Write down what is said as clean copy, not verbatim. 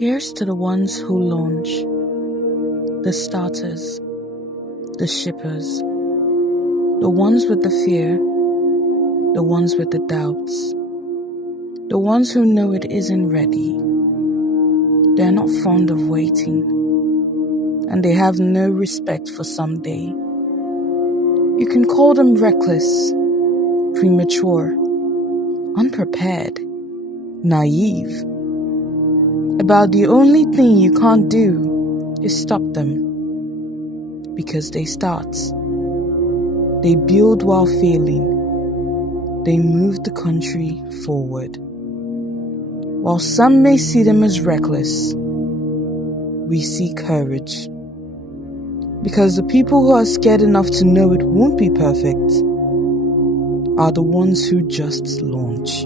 Here's to the ones who launch, the starters, the shippers, the ones with the fear, the ones with the doubts, the ones who know it isn't ready. They're not fond of waiting, and they have no respect for someday. You can call them reckless, premature, unprepared, naive. About the only thing you can't do is stop them. Because they start. They build while failing. They move the country forward. While some may see them as reckless, we see courage. Because the people who are scared enough to know it won't be perfect are the ones who just launch.